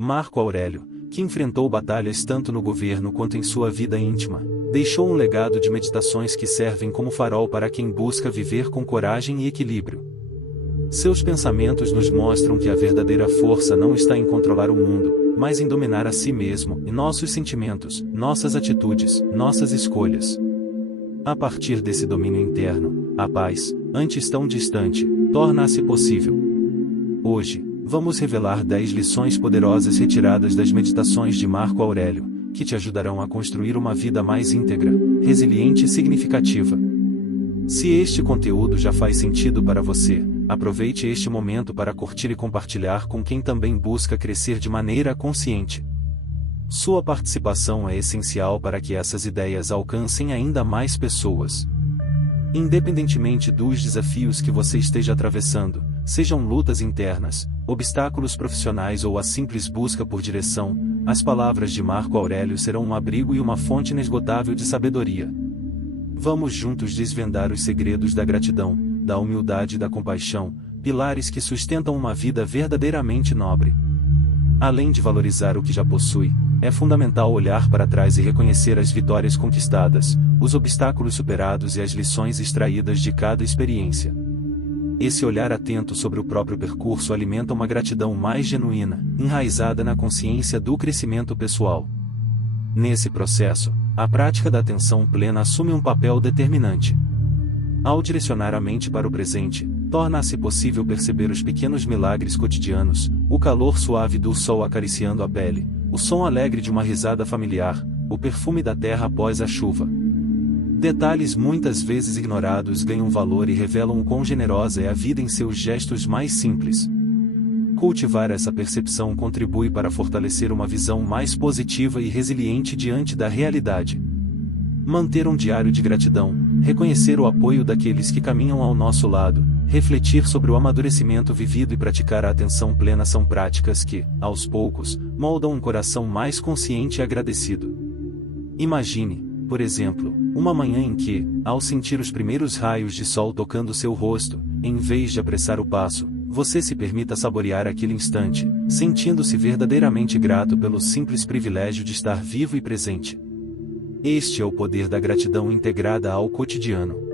Marco Aurélio, que enfrentou batalhas tanto no governo quanto em sua vida íntima, deixou um legado de meditações que servem como farol para quem busca viver com coragem e equilíbrio. Seus pensamentos nos mostram que a verdadeira força não está em controlar o mundo, mas em dominar a si mesmo e nossos sentimentos, nossas atitudes, nossas escolhas. A partir desse domínio interno, a paz, antes tão distante, torna-se possível. Hoje, vamos revelar 10 lições poderosas retiradas das meditações de Marco Aurélio, que te ajudarão a construir uma vida mais íntegra, resiliente e significativa. Se este conteúdo já faz sentido para você, aproveite este momento para curtir e compartilhar com quem também busca crescer de maneira consciente. Sua participação é essencial para que essas ideias alcancem ainda mais pessoas. Independentemente dos desafios que você esteja atravessando, sejam lutas internas, obstáculos profissionais ou a simples busca por direção, as palavras de Marco Aurélio serão um abrigo e uma fonte inesgotável de sabedoria. Vamos juntos desvendar os segredos da gratidão, da humildade e da compaixão, pilares que sustentam uma vida verdadeiramente nobre. Além de valorizar o que já possui, é fundamental olhar para trás e reconhecer as vitórias conquistadas, os obstáculos superados e as lições extraídas de cada experiência. Esse olhar atento sobre o próprio percurso alimenta uma gratidão mais genuína, enraizada na consciência do crescimento pessoal. Nesse processo, a prática da atenção plena assume um papel determinante. Ao direcionar a mente para o presente, torna-se possível perceber os pequenos milagres cotidianos, o calor suave do sol acariciando a pele, o som alegre de uma risada familiar, o perfume da terra após a chuva. Detalhes muitas vezes ignorados ganham valor e revelam o quão generosa é a vida em seus gestos mais simples. Cultivar essa percepção contribui para fortalecer uma visão mais positiva e resiliente diante da realidade. Manter um diário de gratidão, reconhecer o apoio daqueles que caminham ao nosso lado, refletir sobre o amadurecimento vivido e praticar a atenção plena são práticas que, aos poucos, moldam um coração mais consciente e agradecido. Imagine, por exemplo, uma manhã em que, ao sentir os primeiros raios de sol tocando seu rosto, em vez de apressar o passo, você se permita saborear aquele instante, sentindo-se verdadeiramente grato pelo simples privilégio de estar vivo e presente. Este é o poder da gratidão integrada ao cotidiano.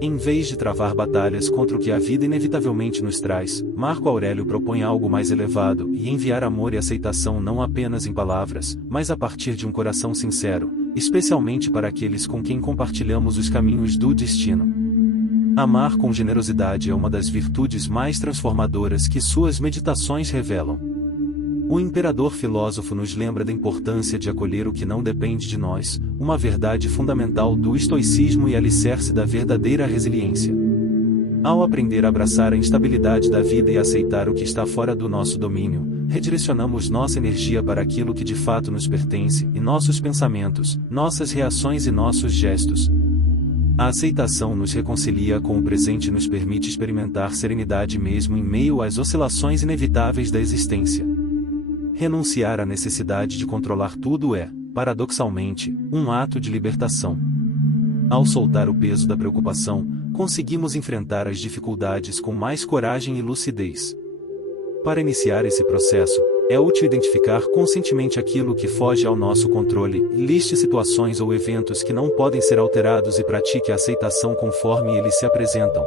Em vez de travar batalhas contra o que a vida inevitavelmente nos traz, Marco Aurélio propõe algo mais elevado e enviar amor e aceitação não apenas em palavras, mas a partir de um coração sincero, especialmente para aqueles com quem compartilhamos os caminhos do destino. Amar com generosidade é uma das virtudes mais transformadoras que suas meditações revelam. O imperador filósofo nos lembra da importância de acolher o que não depende de nós, uma verdade fundamental do estoicismo e alicerce da verdadeira resiliência. Ao aprender a abraçar a instabilidade da vida e aceitar o que está fora do nosso domínio, redirecionamos nossa energia para aquilo que de fato nos pertence, e nossos pensamentos, nossas reações e nossos gestos. A aceitação nos reconcilia com o presente e nos permite experimentar serenidade mesmo em meio às oscilações inevitáveis da existência. Renunciar à necessidade de controlar tudo é, paradoxalmente, um ato de libertação. Ao soltar o peso da preocupação, conseguimos enfrentar as dificuldades com mais coragem e lucidez. Para iniciar esse processo, é útil identificar conscientemente aquilo que foge ao nosso controle, liste situações ou eventos que não podem ser alterados e pratique a aceitação conforme eles se apresentam.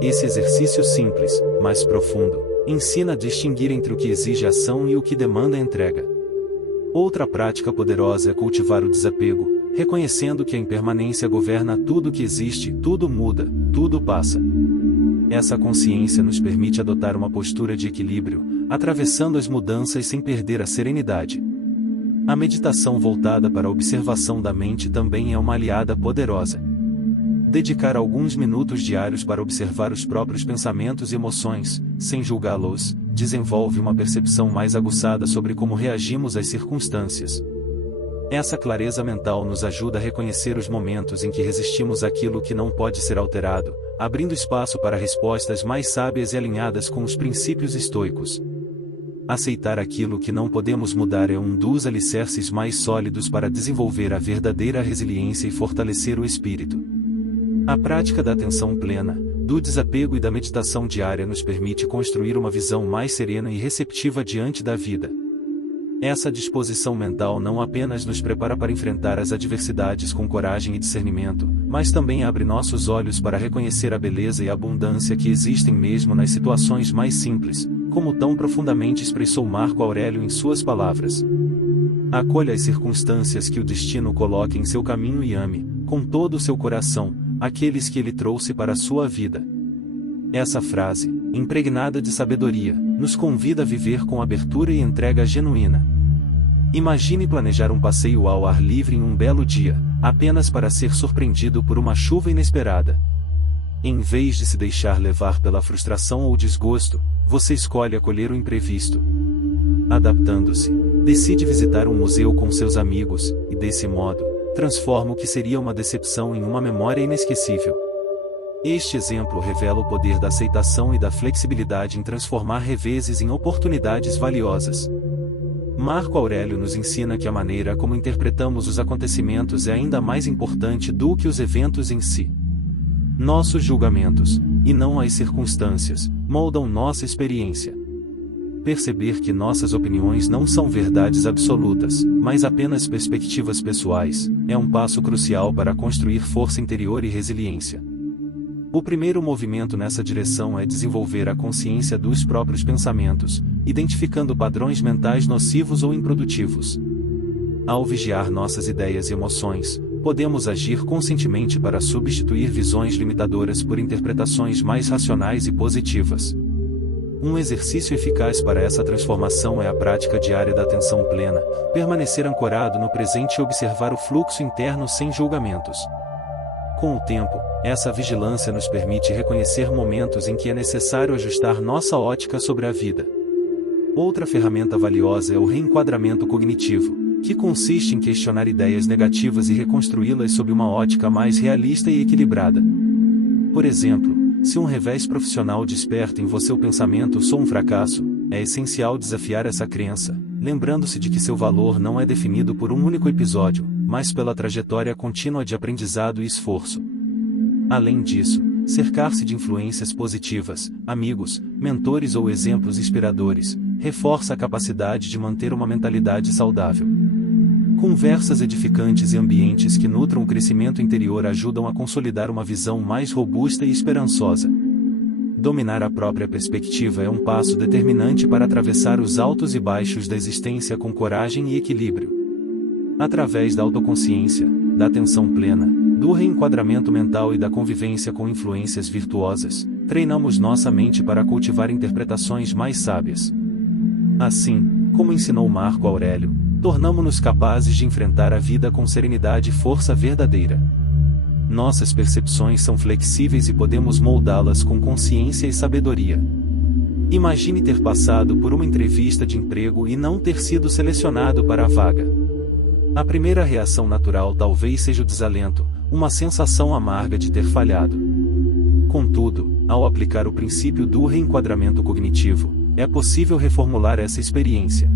Esse exercício simples, mas profundo, ensina a distinguir entre o que exige ação e o que demanda entrega. Outra prática poderosa é cultivar o desapego, reconhecendo que a impermanência governa tudo que existe, tudo muda, tudo passa. Essa consciência nos permite adotar uma postura de equilíbrio, atravessando as mudanças sem perder a serenidade. A meditação voltada para a observação da mente também é uma aliada poderosa. Dedicar alguns minutos diários para observar os próprios pensamentos e emoções, sem julgá-los, desenvolve uma percepção mais aguçada sobre como reagimos às circunstâncias. Essa clareza mental nos ajuda a reconhecer os momentos em que resistimos àquilo que não pode ser alterado, abrindo espaço para respostas mais sábias e alinhadas com os princípios estoicos. Aceitar aquilo que não podemos mudar é um dos alicerces mais sólidos para desenvolver a verdadeira resiliência e fortalecer o espírito. A prática da atenção plena, do desapego e da meditação diária nos permite construir uma visão mais serena e receptiva diante da vida. Essa disposição mental não apenas nos prepara para enfrentar as adversidades com coragem e discernimento, mas também abre nossos olhos para reconhecer a beleza e a abundância que existem mesmo nas situações mais simples, como tão profundamente expressou Marco Aurélio em suas palavras. Acolha as circunstâncias que o destino coloque em seu caminho e ame, com todo o seu coração, aqueles que ele trouxe para a sua vida. Essa frase, impregnada de sabedoria, nos convida a viver com abertura e entrega genuína. Imagine planejar um passeio ao ar livre em um belo dia, apenas para ser surpreendido por uma chuva inesperada. Em vez de se deixar levar pela frustração ou desgosto, você escolhe acolher o imprevisto. Adaptando-se, decide visitar um museu com seus amigos, e desse modo, transforma o que seria uma decepção em uma memória inesquecível. Este exemplo revela o poder da aceitação e da flexibilidade em transformar reveses em oportunidades valiosas. Marco Aurélio nos ensina que a maneira como interpretamos os acontecimentos é ainda mais importante do que os eventos em si. Nossos julgamentos, e não as circunstâncias, moldam nossa experiência. Perceber que nossas opiniões não são verdades absolutas, mas apenas perspectivas pessoais, é um passo crucial para construir força interior e resiliência. O primeiro movimento nessa direção é desenvolver a consciência dos próprios pensamentos, identificando padrões mentais nocivos ou improdutivos. Ao vigiar nossas ideias e emoções, podemos agir conscientemente para substituir visões limitadoras por interpretações mais racionais e positivas. Um exercício eficaz para essa transformação é a prática diária da atenção plena, permanecer ancorado no presente e observar o fluxo interno sem julgamentos. Com o tempo, essa vigilância nos permite reconhecer momentos em que é necessário ajustar nossa ótica sobre a vida. Outra ferramenta valiosa é o reenquadramento cognitivo, que consiste em questionar ideias negativas e reconstruí-las sob uma ótica mais realista e equilibrada. Por exemplo, se um revés profissional desperta em você o pensamento "sou um fracasso", é essencial desafiar essa crença, lembrando-se de que seu valor não é definido por um único episódio, mas pela trajetória contínua de aprendizado e esforço. Além disso, cercar-se de influências positivas, amigos, mentores ou exemplos inspiradores, reforça a capacidade de manter uma mentalidade saudável. Conversas edificantes e ambientes que nutram o crescimento interior ajudam a consolidar uma visão mais robusta e esperançosa. Dominar a própria perspectiva é um passo determinante para atravessar os altos e baixos da existência com coragem e equilíbrio. Através da autoconsciência, da atenção plena, do reenquadramento mental e da convivência com influências virtuosas, treinamos nossa mente para cultivar interpretações mais sábias. Assim, como ensinou Marco Aurélio, tornamo-nos capazes de enfrentar a vida com serenidade e força verdadeira. Nossas percepções são flexíveis e podemos moldá-las com consciência e sabedoria. Imagine ter passado por uma entrevista de emprego e não ter sido selecionado para a vaga. A primeira reação natural talvez seja o desalento, uma sensação amarga de ter falhado. Contudo, ao aplicar o princípio do reenquadramento cognitivo, é possível reformular essa experiência.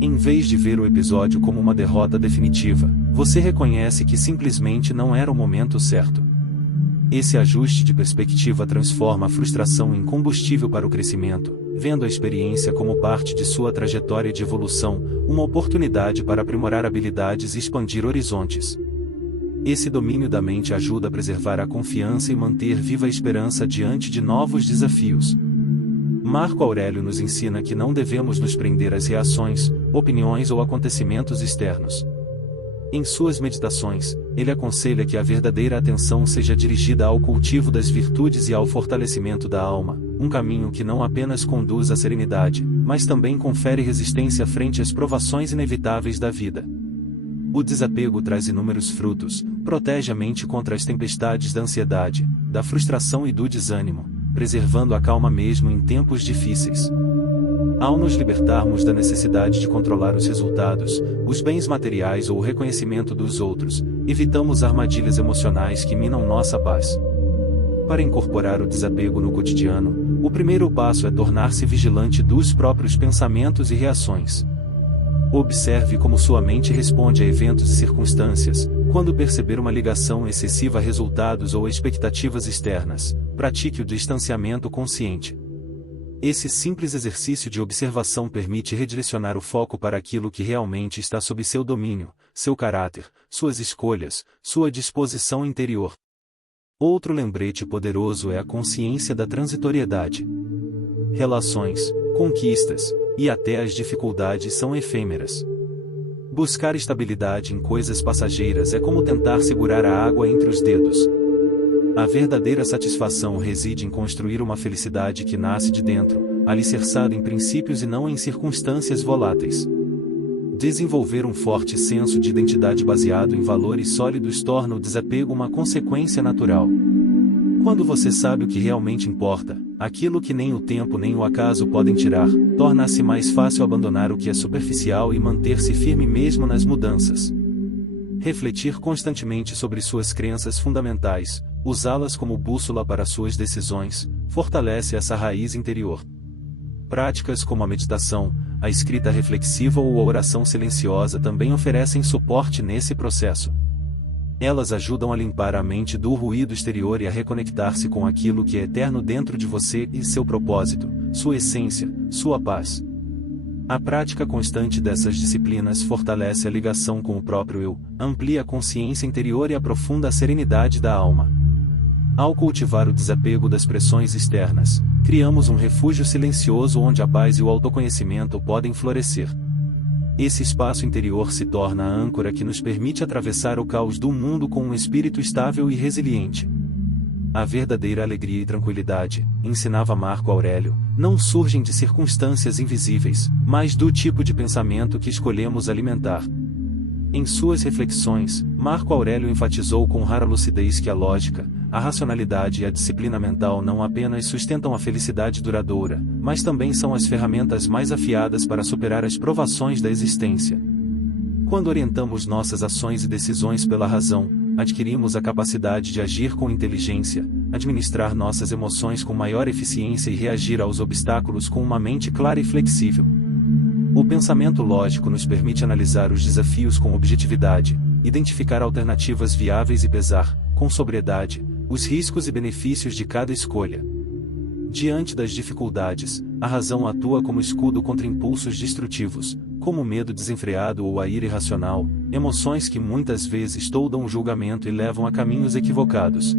Em vez de ver o episódio como uma derrota definitiva, você reconhece que simplesmente não era o momento certo. Esse ajuste de perspectiva transforma a frustração em combustível para o crescimento, vendo a experiência como parte de sua trajetória de evolução, uma oportunidade para aprimorar habilidades e expandir horizontes. Esse domínio da mente ajuda a preservar a confiança e manter viva a esperança diante de novos desafios. Marco Aurélio nos ensina que não devemos nos prender às reações, opiniões ou acontecimentos externos. Em suas meditações, ele aconselha que a verdadeira atenção seja dirigida ao cultivo das virtudes e ao fortalecimento da alma, um caminho que não apenas conduz à serenidade, mas também confere resistência frente às provações inevitáveis da vida. O desapego traz inúmeros frutos, protege a mente contra as tempestades da ansiedade, da frustração e do desânimo, preservando a calma mesmo em tempos difíceis. Ao nos libertarmos da necessidade de controlar os resultados, os bens materiais ou o reconhecimento dos outros, evitamos armadilhas emocionais que minam nossa paz. Para incorporar o desapego no cotidiano, o primeiro passo é tornar-se vigilante dos próprios pensamentos e reações. Observe como sua mente responde a eventos e circunstâncias, quando perceber uma ligação excessiva a resultados ou expectativas externas, pratique o distanciamento consciente. Esse simples exercício de observação permite redirecionar o foco para aquilo que realmente está sob seu domínio, seu caráter, suas escolhas, sua disposição interior. Outro lembrete poderoso é a consciência da transitoriedade. Relações, conquistas, e até as dificuldades são efêmeras. Buscar estabilidade em coisas passageiras é como tentar segurar a água entre os dedos. A verdadeira satisfação reside em construir uma felicidade que nasce de dentro, alicerçada em princípios e não em circunstâncias voláteis. Desenvolver um forte senso de identidade baseado em valores sólidos torna o desapego uma consequência natural. Quando você sabe o que realmente importa, aquilo que nem o tempo nem o acaso podem tirar, torna-se mais fácil abandonar o que é superficial e manter-se firme mesmo nas mudanças. Refletir constantemente sobre suas crenças fundamentais, usá-las como bússola para suas decisões, fortalece essa raiz interior. Práticas como a meditação, a escrita reflexiva ou a oração silenciosa também oferecem suporte nesse processo. Elas ajudam a limpar a mente do ruído exterior e a reconectar-se com aquilo que é eterno dentro de você e seu propósito, sua essência, sua paz. A prática constante dessas disciplinas fortalece a ligação com o próprio eu, amplia a consciência interior e aprofunda a serenidade da alma. Ao cultivar o desapego das pressões externas, criamos um refúgio silencioso onde a paz e o autoconhecimento podem florescer. Esse espaço interior se torna a âncora que nos permite atravessar o caos do mundo com um espírito estável e resiliente. A verdadeira alegria e tranquilidade, ensinava Marco Aurélio, não surgem de circunstâncias invisíveis, mas do tipo de pensamento que escolhemos alimentar. Em suas reflexões, Marco Aurélio enfatizou com rara lucidez que a lógica, a racionalidade e a disciplina mental não apenas sustentam a felicidade duradoura, mas também são as ferramentas mais afiadas para superar as provações da existência. Quando orientamos nossas ações e decisões pela razão, adquirimos a capacidade de agir com inteligência, administrar nossas emoções com maior eficiência e reagir aos obstáculos com uma mente clara e flexível. O pensamento lógico nos permite analisar os desafios com objetividade, identificar alternativas viáveis e pesar, com sobriedade, os riscos e benefícios de cada escolha. Diante das dificuldades, a razão atua como escudo contra impulsos destrutivos, como o medo desenfreado ou a ira irracional, emoções que muitas vezes toldam o julgamento e levam a caminhos equivocados.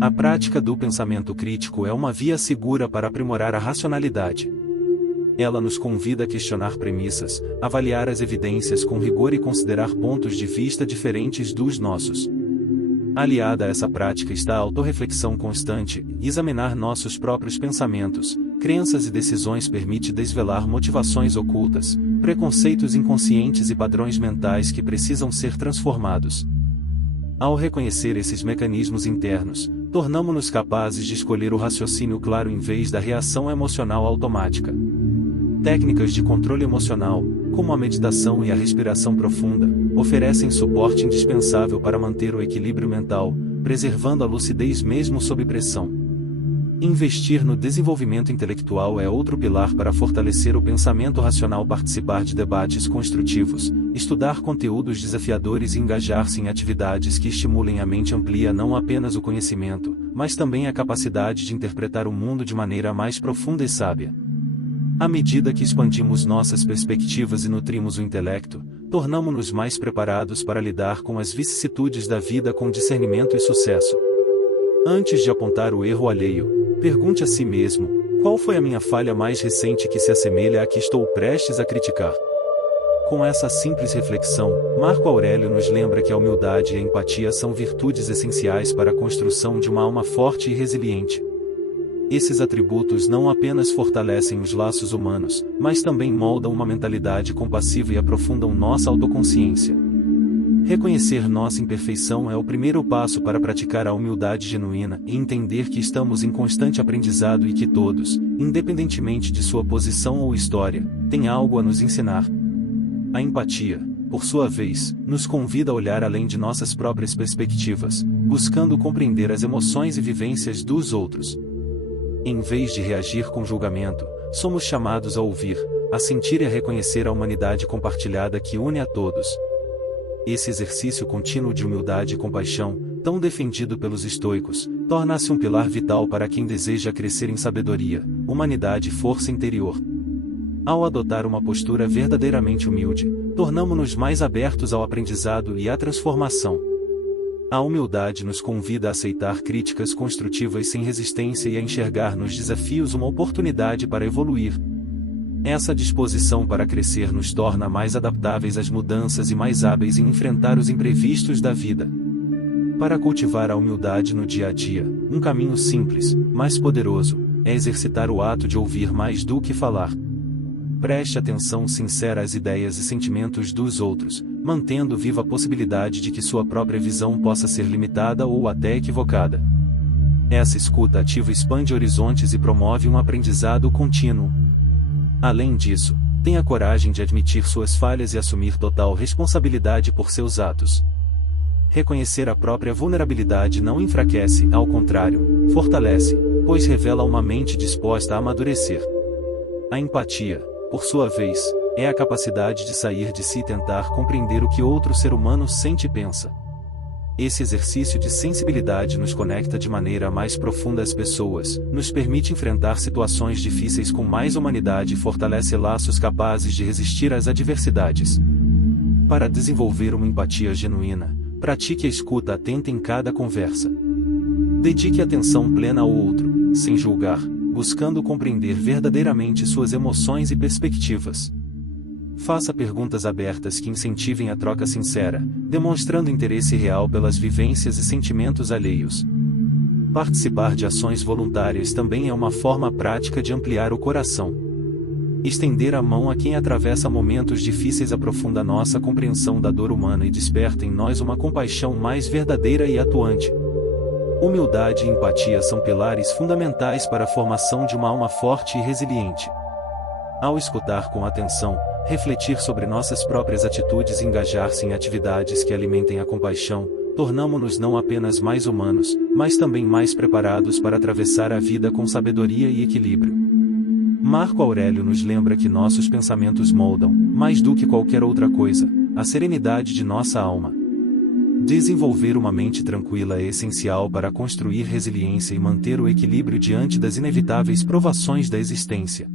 A prática do pensamento crítico é uma via segura para aprimorar a racionalidade. Ela nos convida a questionar premissas, avaliar as evidências com rigor e considerar pontos de vista diferentes dos nossos. Aliada a essa prática está a autorreflexão constante, examinar nossos próprios pensamentos, crenças e decisões permite desvelar motivações ocultas, preconceitos inconscientes e padrões mentais que precisam ser transformados. Ao reconhecer esses mecanismos internos, tornamo-nos capazes de escolher o raciocínio claro em vez da reação emocional automática. Técnicas de controle emocional, como a meditação e a respiração profunda, oferecem suporte indispensável para manter o equilíbrio mental, preservando a lucidez mesmo sob pressão. Investir no desenvolvimento intelectual é outro pilar para fortalecer o pensamento racional. Participar de debates construtivos, estudar conteúdos desafiadores e engajar-se em atividades que estimulem a mente amplia não apenas o conhecimento, mas também a capacidade de interpretar o mundo de maneira mais profunda e sábia. À medida que expandimos nossas perspectivas e nutrimos o intelecto, tornamo-nos mais preparados para lidar com as vicissitudes da vida com discernimento e sucesso. Antes de apontar o erro alheio, pergunte a si mesmo: qual foi a minha falha mais recente que se assemelha à que estou prestes a criticar? Com essa simples reflexão, Marco Aurélio nos lembra que a humildade e a empatia são virtudes essenciais para a construção de uma alma forte e resiliente. Esses atributos não apenas fortalecem os laços humanos, mas também moldam uma mentalidade compassiva e aprofundam nossa autoconsciência. Reconhecer nossa imperfeição é o primeiro passo para praticar a humildade genuína e entender que estamos em constante aprendizado e que todos, independentemente de sua posição ou história, têm algo a nos ensinar. A empatia, por sua vez, nos convida a olhar além de nossas próprias perspectivas, buscando compreender as emoções e vivências dos outros. Em vez de reagir com julgamento, somos chamados a ouvir, a sentir e a reconhecer a humanidade compartilhada que une a todos. Esse exercício contínuo de humildade e compaixão, tão defendido pelos estoicos, torna-se um pilar vital para quem deseja crescer em sabedoria, humanidade e força interior. Ao adotar uma postura verdadeiramente humilde, tornamo-nos mais abertos ao aprendizado e à transformação. A humildade nos convida a aceitar críticas construtivas sem resistência e a enxergar nos desafios uma oportunidade para evoluir. Essa disposição para crescer nos torna mais adaptáveis às mudanças e mais hábeis em enfrentar os imprevistos da vida. Para cultivar a humildade no dia a dia, um caminho simples, mas poderoso, é exercitar o ato de ouvir mais do que falar. Preste atenção sincera às ideias e sentimentos dos outros, mantendo viva a possibilidade de que sua própria visão possa ser limitada ou até equivocada. Essa escuta ativa expande horizontes e promove um aprendizado contínuo. Além disso, tenha coragem de admitir suas falhas e assumir total responsabilidade por seus atos. Reconhecer a própria vulnerabilidade não enfraquece, ao contrário, fortalece, pois revela uma mente disposta a amadurecer. A empatia, por sua vez, é a capacidade de sair de si e tentar compreender o que outro ser humano sente e pensa. Esse exercício de sensibilidade nos conecta de maneira mais profunda às pessoas, nos permite enfrentar situações difíceis com mais humanidade e fortalece laços capazes de resistir às adversidades. Para desenvolver uma empatia genuína, pratique a escuta atenta em cada conversa. Dedique atenção plena ao outro, sem julgar, buscando compreender verdadeiramente suas emoções e perspectivas. Faça perguntas abertas que incentivem a troca sincera, demonstrando interesse real pelas vivências e sentimentos alheios. Participar de ações voluntárias também é uma forma prática de ampliar o coração. Estender a mão a quem atravessa momentos difíceis aprofunda nossa compreensão da dor humana e desperta em nós uma compaixão mais verdadeira e atuante. Humildade e empatia são pilares fundamentais para a formação de uma alma forte e resiliente. Ao escutar com atenção, refletir sobre nossas próprias atitudes e engajar-se em atividades que alimentem a compaixão, tornamo-nos não apenas mais humanos, mas também mais preparados para atravessar a vida com sabedoria e equilíbrio. Marco Aurélio nos lembra que nossos pensamentos moldam, mais do que qualquer outra coisa, a serenidade de nossa alma. Desenvolver uma mente tranquila é essencial para construir resiliência e manter o equilíbrio diante das inevitáveis provações da existência.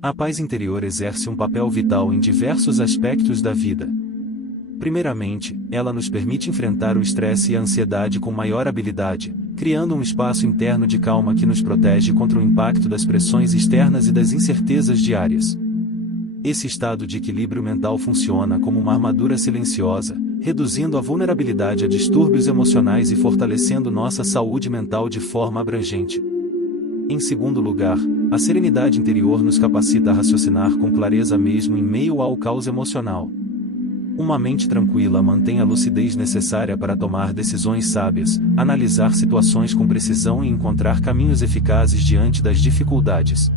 A paz interior exerce um papel vital em diversos aspectos da vida. Primeiramente, ela nos permite enfrentar o estresse e a ansiedade com maior habilidade, criando um espaço interno de calma que nos protege contra o impacto das pressões externas e das incertezas diárias. Esse estado de equilíbrio mental funciona como uma armadura silenciosa, reduzindo a vulnerabilidade a distúrbios emocionais e fortalecendo nossa saúde mental de forma abrangente. Em segundo lugar, a serenidade interior nos capacita a raciocinar com clareza mesmo em meio ao caos emocional. Uma mente tranquila mantém a lucidez necessária para tomar decisões sábias, analisar situações com precisão e encontrar caminhos eficazes diante das dificuldades.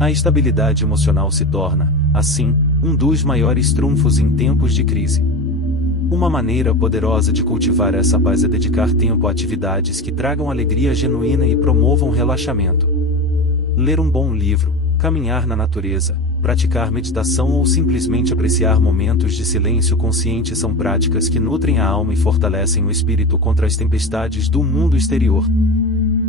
A estabilidade emocional se torna, assim, um dos maiores trunfos em tempos de crise. Uma maneira poderosa de cultivar essa paz é dedicar tempo a atividades que tragam alegria genuína e promovam relaxamento. Ler um bom livro, caminhar na natureza, praticar meditação ou simplesmente apreciar momentos de silêncio consciente são práticas que nutrem a alma e fortalecem o espírito contra as tempestades do mundo exterior.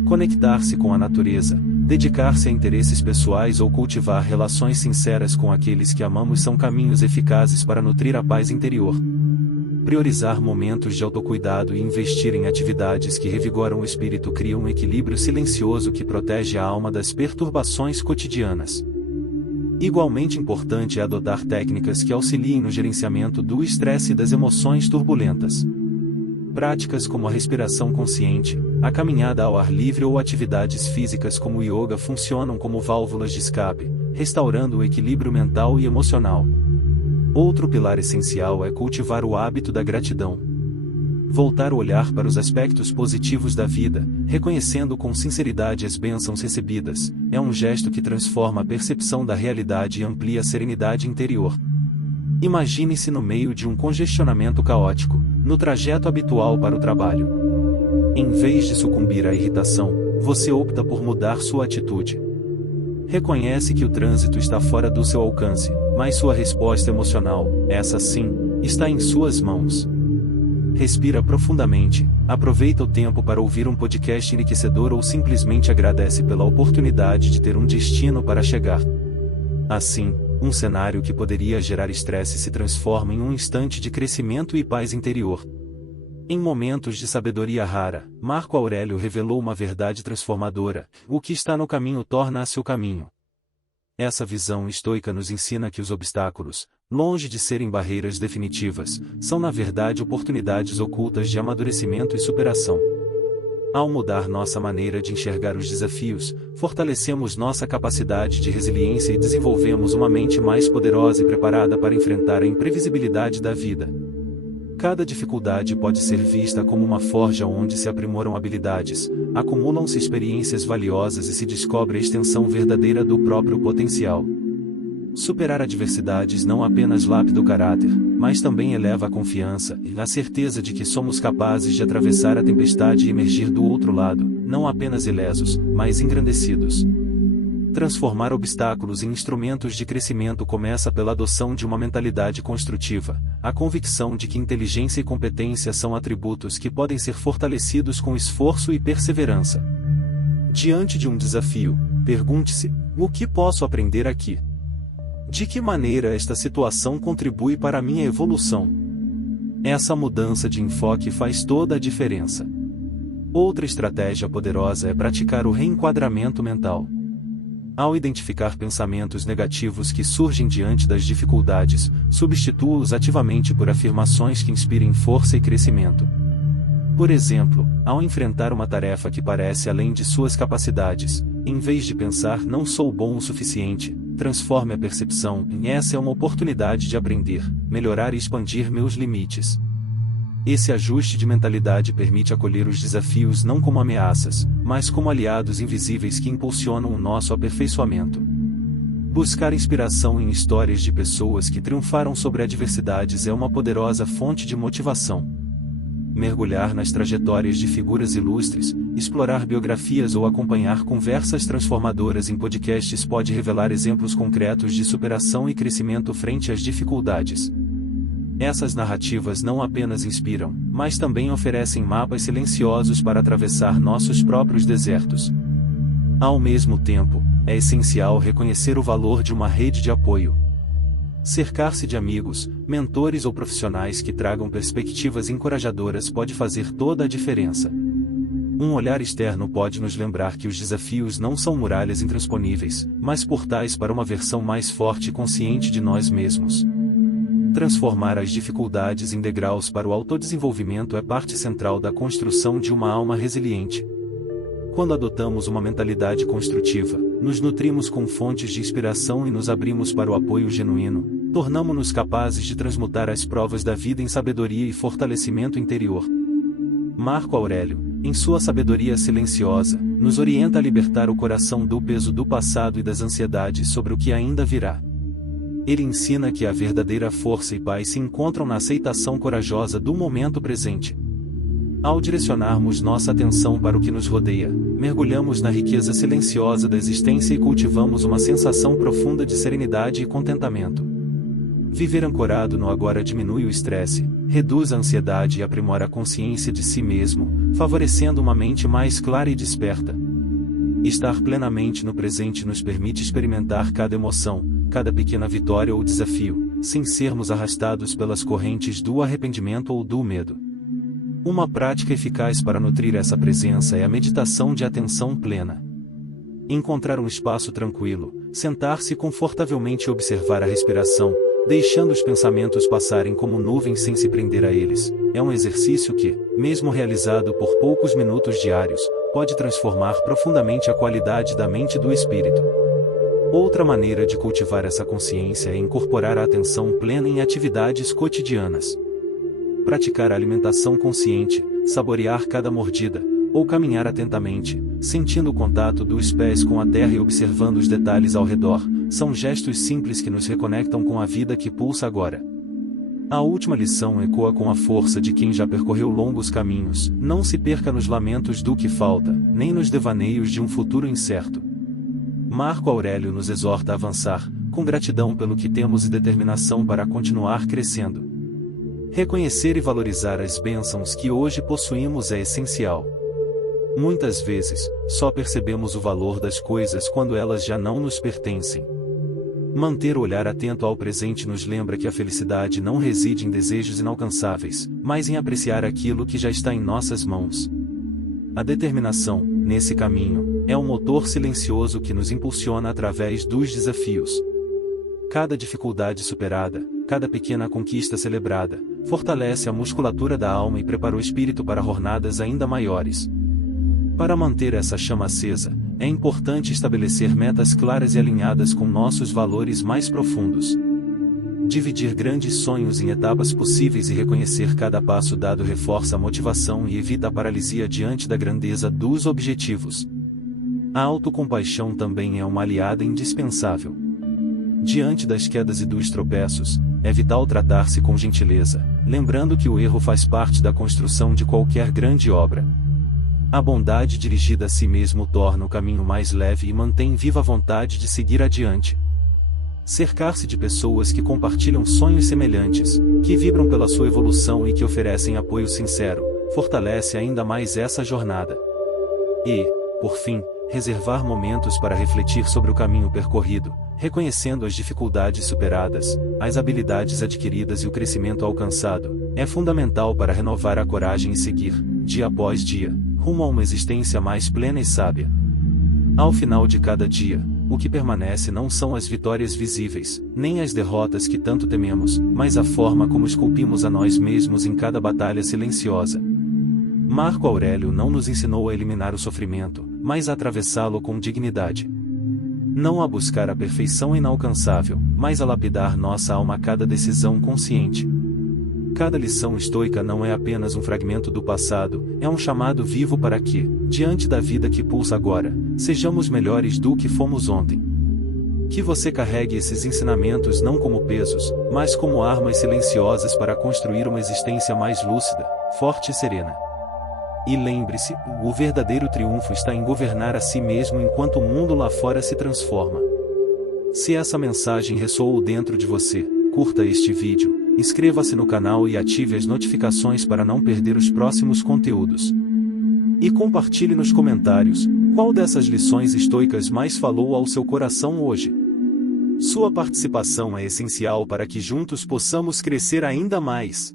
Conectar-se com a natureza, dedicar-se a interesses pessoais ou cultivar relações sinceras com aqueles que amamos são caminhos eficazes para nutrir a paz interior. Priorizar momentos de autocuidado e investir em atividades que revigoram o espírito cria um equilíbrio silencioso que protege a alma das perturbações cotidianas. Igualmente importante é adotar técnicas que auxiliem no gerenciamento do estresse e das emoções turbulentas. Práticas como a respiração consciente, a caminhada ao ar livre ou atividades físicas como o yoga funcionam como válvulas de escape, restaurando o equilíbrio mental e emocional. Outro pilar essencial é cultivar o hábito da gratidão. Voltar o olhar para os aspectos positivos da vida, reconhecendo com sinceridade as bênçãos recebidas, é um gesto que transforma a percepção da realidade e amplia a serenidade interior. Imagine-se no meio de um congestionamento caótico, no trajeto habitual para o trabalho. Em vez de sucumbir à irritação, você opta por mudar sua atitude. Reconhece que o trânsito está fora do seu alcance, mas sua resposta emocional, essa sim, está em suas mãos. Respira profundamente, aproveita o tempo para ouvir um podcast enriquecedor ou simplesmente agradece pela oportunidade de ter um destino para chegar. Assim, um cenário que poderia gerar estresse se transforma em um instante de crescimento e paz interior. Em momentos de sabedoria rara, Marco Aurélio revelou uma verdade transformadora: o que está no caminho torna-se o caminho. Essa visão estoica nos ensina que os obstáculos, longe de serem barreiras definitivas, são na verdade oportunidades ocultas de amadurecimento e superação. Ao mudar nossa maneira de enxergar os desafios, fortalecemos nossa capacidade de resiliência e desenvolvemos uma mente mais poderosa e preparada para enfrentar a imprevisibilidade da vida. Cada dificuldade pode ser vista como uma forja onde se aprimoram habilidades, acumulam-se experiências valiosas e se descobre a extensão verdadeira do próprio potencial. Superar adversidades não apenas lapida o caráter, mas também eleva a confiança e a certeza de que somos capazes de atravessar a tempestade e emergir do outro lado, não apenas ilesos, mas engrandecidos. Transformar obstáculos em instrumentos de crescimento começa pela adoção de uma mentalidade construtiva, a convicção de que inteligência e competência são atributos que podem ser fortalecidos com esforço e perseverança. Diante de um desafio, pergunte-se: o que posso aprender aqui? De que maneira esta situação contribui para a minha evolução? Essa mudança de enfoque faz toda a diferença. Outra estratégia poderosa é praticar o reenquadramento mental. Ao identificar pensamentos negativos que surgem diante das dificuldades, substitua-os ativamente por afirmações que inspirem força e crescimento. Por exemplo, ao enfrentar uma tarefa que parece além de suas capacidades, em vez de pensar "não sou bom o suficiente", transforme a percepção em "essa é uma oportunidade de aprender, melhorar e expandir meus limites". Esse ajuste de mentalidade permite acolher os desafios não como ameaças, mas como aliados invisíveis que impulsionam o nosso aperfeiçoamento. Buscar inspiração em histórias de pessoas que triunfaram sobre adversidades é uma poderosa fonte de motivação. Mergulhar nas trajetórias de figuras ilustres, explorar biografias ou acompanhar conversas transformadoras em podcasts pode revelar exemplos concretos de superação e crescimento frente às dificuldades. Essas narrativas não apenas inspiram, mas também oferecem mapas silenciosos para atravessar nossos próprios desertos. Ao mesmo tempo, é essencial reconhecer o valor de uma rede de apoio. Cercar-se de amigos, mentores ou profissionais que tragam perspectivas encorajadoras pode fazer toda a diferença. Um olhar externo pode nos lembrar que os desafios não são muralhas intransponíveis, mas portais para uma versão mais forte e consciente de nós mesmos. Transformar as dificuldades em degraus para o autodesenvolvimento é parte central da construção de uma alma resiliente. Quando adotamos uma mentalidade construtiva, nos nutrimos com fontes de inspiração e nos abrimos para o apoio genuíno, tornamo-nos capazes de transmutar as provas da vida em sabedoria e fortalecimento interior. Marco Aurélio, em sua sabedoria silenciosa, nos orienta a libertar o coração do peso do passado e das ansiedades sobre o que ainda virá. Ele ensina que a verdadeira força e paz se encontram na aceitação corajosa do momento presente. Ao direcionarmos nossa atenção para o que nos rodeia, mergulhamos na riqueza silenciosa da existência e cultivamos uma sensação profunda de serenidade e contentamento. Viver ancorado no agora diminui o estresse, reduz a ansiedade e aprimora a consciência de si mesmo, favorecendo uma mente mais clara e desperta. Estar plenamente no presente nos permite experimentar cada emoção, cada pequena vitória ou desafio, sem sermos arrastados pelas correntes do arrependimento ou do medo. Uma prática eficaz para nutrir essa presença é a meditação de atenção plena. Encontrar um espaço tranquilo, sentar-se confortavelmente e observar a respiração, deixando os pensamentos passarem como nuvens sem se prender a eles, é um exercício que, mesmo realizado por poucos minutos diários, pode transformar profundamente a qualidade da mente e do espírito. Outra maneira de cultivar essa consciência é incorporar a atenção plena em atividades cotidianas. Praticar a alimentação consciente, saborear cada mordida, ou caminhar atentamente, sentindo o contato dos pés com a terra e observando os detalhes ao redor, são gestos simples que nos reconectam com a vida que pulsa agora. A última lição ecoa com a força de quem já percorreu longos caminhos: não se perca nos lamentos do que falta, nem nos devaneios de um futuro incerto. Marco Aurélio nos exorta a avançar, com gratidão pelo que temos e determinação para continuar crescendo. Reconhecer e valorizar as bênçãos que hoje possuímos é essencial. Muitas vezes, só percebemos o valor das coisas quando elas já não nos pertencem. Manter o olhar atento ao presente nos lembra que a felicidade não reside em desejos inalcançáveis, mas em apreciar aquilo que já está em nossas mãos. A determinação, nesse caminho, é um motor silencioso que nos impulsiona através dos desafios. Cada dificuldade superada, cada pequena conquista celebrada, fortalece a musculatura da alma e prepara o espírito para jornadas ainda maiores. Para manter essa chama acesa, é importante estabelecer metas claras e alinhadas com nossos valores mais profundos. Dividir grandes sonhos em etapas possíveis e reconhecer cada passo dado reforça a motivação e evita a paralisia diante da grandeza dos objetivos. A autocompaixão também é uma aliada indispensável. Diante das quedas e dos tropeços, é vital tratar-se com gentileza, lembrando que o erro faz parte da construção de qualquer grande obra. A bondade dirigida a si mesmo torna o caminho mais leve e mantém viva a vontade de seguir adiante. Cercar-se de pessoas que compartilham sonhos semelhantes, que vibram pela sua evolução e que oferecem apoio sincero, fortalece ainda mais essa jornada. E, por fim, reservar momentos para refletir sobre o caminho percorrido, reconhecendo as dificuldades superadas, as habilidades adquiridas e o crescimento alcançado, é fundamental para renovar a coragem e seguir, dia após dia, rumo a uma existência mais plena e sábia. Ao final de cada dia, o que permanece não são as vitórias visíveis, nem as derrotas que tanto tememos, mas a forma como esculpimos a nós mesmos em cada batalha silenciosa. Marco Aurélio não nos ensinou a eliminar o sofrimento, mas a atravessá-lo com dignidade. Não a buscar a perfeição inalcançável, mas a lapidar nossa alma a cada decisão consciente. Cada lição estoica não é apenas um fragmento do passado, é um chamado vivo para que, diante da vida que pulsa agora, sejamos melhores do que fomos ontem. Que você carregue esses ensinamentos não como pesos, mas como armas silenciosas para construir uma existência mais lúcida, forte e serena. E lembre-se, o verdadeiro triunfo está em governar a si mesmo enquanto o mundo lá fora se transforma. Se essa mensagem ressoou dentro de você, curta este vídeo, inscreva-se no canal e ative as notificações para não perder os próximos conteúdos. E compartilhe nos comentários, qual dessas lições estoicas mais falou ao seu coração hoje. Sua participação é essencial para que juntos possamos crescer ainda mais.